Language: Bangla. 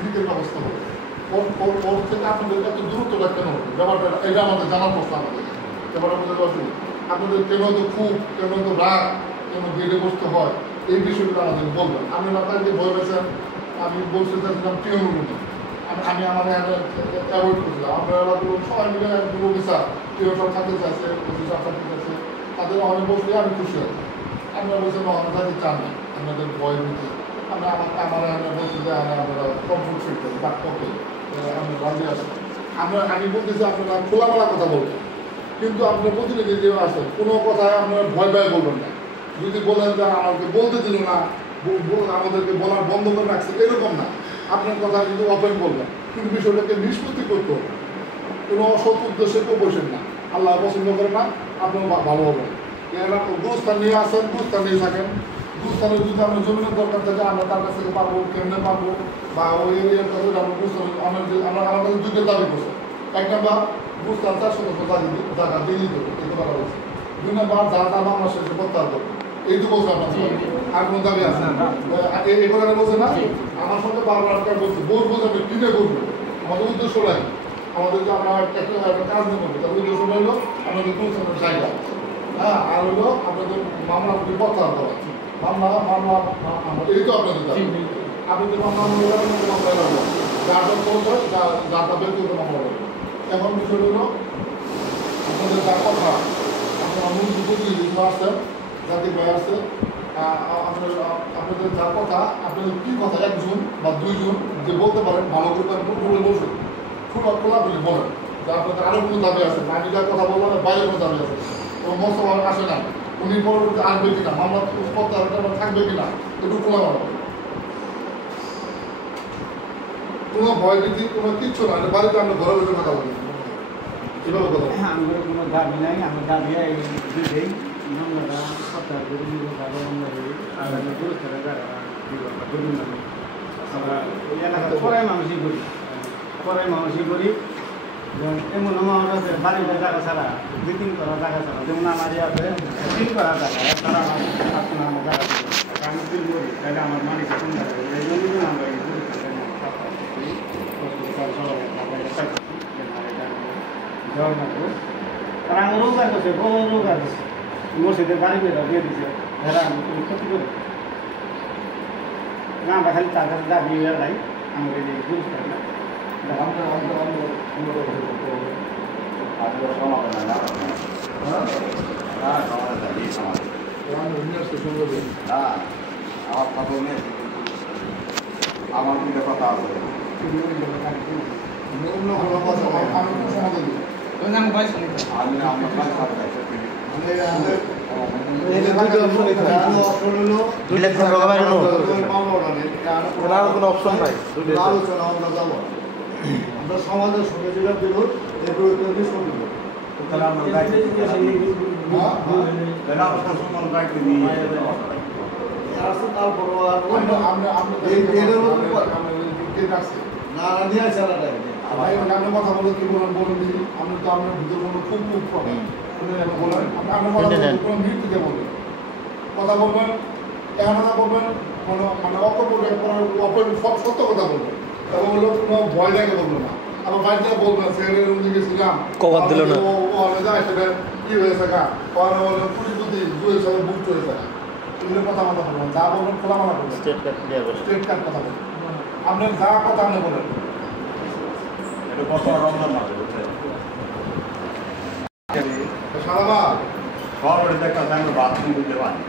রিজিকের ব্যবস্থা হবে। ওর থেকে আপনাদের এত দূরত্বটা কেন হবে? ব্যাপারটা এটা আমাদের জানার প্রশ্ন আমাদের। ব্যাপারটা আমাদের অসুবিধা, আপনাদের কেন তো খুব, কেন তো রাগ, কেন বেড়ে বসতে হয়, এই বিষয়গুলো আমাদের বলবেন। আমি আপনাকে ভয় পেয়েছেন, আমি বলতে চাচ্ছিলাম টিউন রুমে, আমি আমার অ্যাভয়েড করছিলাম। আপনারা সবাই মিলে একদম অফিসার টিউন সব থাকতে চাইছে, অফিসার থাকতে চাইছে, তাদের অনেক বসলে আমি খুশি হই। আপনারা বলছেন আমরা তাদের চান না, আপনাদের ভয় নিতে আমার বলছি যে আপনারা কমফোর্ট ফিল করি বাট ওকে আমরা রাজি আসেন। আমি বলতেছি আপনারা খোলামেলা কথা বলবেন, কিন্তু আপনার প্রতিনিধি যে আসেন কোনো কথায় আপনারা ভয় ভয় বলবেন না। যদি বলেন যে আমাকে বলতে দিল না, আমাদেরকে বলার বন্ধ করে রাখছে, এরকম না। আপনার কথা কিন্তু ওপেন বলবেন, কিন্তু বিষয়টাকে নিষ্পত্তি করতে হবে। কোনো অসৎ উদ্দেশ্যে কেউ বসেন না, আল্লাহ পছন্দ করে না, আপনার ভালো হবে। এরা গুরুস্থান নিয়ে আসেন, গুরুস্থান নিয়ে থাকেন। গুরুস্থানে যদি আপনার জমিনের দরকার থাকে আমরা তার কাছ থেকে পারবো, কেমনে পারবো, বা ওই এরিয়ার কাছে আমরা গুরুস্থানে আমার কাছে দুইটা দাবি করছে। এক নাম্বার গুরুস্থান 400 জায়গা দিয়ে দিতে হবে, এই কথা বলছে। 2 নাম্বার যারা মামলা শেষে প্রত্যাহার করবে, এই তো বলছে আপনার আর কোনো দাবি আছে এই কথাটা বলছে না। আমার সঙ্গে বারবার বলছে বলবো যে আমি কিনে বলবো, আমাদের উদ্দেশ্য লাগে, আমাদের যে আমরা একটা কাজ নেবো, তার উদ্দেশ্য হলো আমাদের গুরুস্থানের জায়গা, হ্যাঁ, আর হলো আপনাদের মামলা প্রত্যাহার করা, মামলা এই তো আপনাদের দাবি। আপনি যে মামলা যার যারটা বের করতে মামলা করবেন। এখন বিষয় হলো আপনাদের যা কথা, আপনারা মূল প্রতিনিধি আসছেন, জাতির ভাই আসছে, আপনাদের যা কথা, আপনাদের কী কথা, 1 জন বা 2 জন যে বলতে পারেন ভালো করে বসুন, খোলাখুলি বলেন যে আপনাদের আরও কোনো দাবি আছে। আমি যার কথা বললাম বাইরে কোনো দাবি আছে, এবং মোস্তফা আসে না, উনি পরবর্তী আসবে কিনা, মামলা প্রত্যাহার থাকবে কিনা, একটু খোলা বলা, কোনো ভয় ভীতি কোনো কিচ্ছু না। বাড়িতে আমরা ঘরে বসে কথা বলি, এভাবে কথা আমার কোনো দাবি নাই, আমার দাবি এই দুটোই মামলাটা প্রত্যাহার করে নিব, আর আমি গুরুত্বের যারা আমরা ওই এলাকাতে পড়াই মানুষই করি এমন আমার আছে বাড়িতে জায়গা ছাড়া, 2-3 করা জায়গা ছাড়া, যেমন আমার আছে 3 করা জায়গা, তারা আমার জায়গা আমি 3 করি, তাহলে আমার মালিক কোন জায়গায়, এই জন্য আমরা তারা আমার রোজগার করছে, বড় রোজগার করছে, মসজিদের বাড়ি বেরো দিয়ে দিচ্ছে, এরা আমি কোনো ক্ষতি করে না, আমরা খালি তার কাছে দাবি নাই, আমাকে এই গুরুত্ব না আমার কিন্তু কথা আছে অপশন নাই, আলোচনা আমরা যাবো, আমরা সমাজের সঙ্গে যেটা বিরোধ এই বিরোধী সঙ্গে কথা বলে কি বলেন বলুন, আপনি তো আপনার ভিতরে খুব খুব বলেন, আপনার কথা কোনো মৃত্যুকে বলবেন, কথা বলবেন, কথা বলবেন, কোনো মানে সত্য কথা বলবেন, এবং হলো কোনো ভয় লাগে বলবেন না। আমার বাড়িতে বলবেন সেখানে গেছিলাম কভার দিল না, সেটা কি হয়েছে গা, পুলিশ বুদ্ধি জুয়ের সাথে বুক হয়েছে না, এগুলো কথা বলতে পারবেন, যা বলবেন খোলামেলা বলবেন, স্ট্রেট কাট কথা বলবেন, আপনার যা কথা আপনি বলেন। সারা শহরে দেখা যায় আমরা বাথরুম দিতে পারি।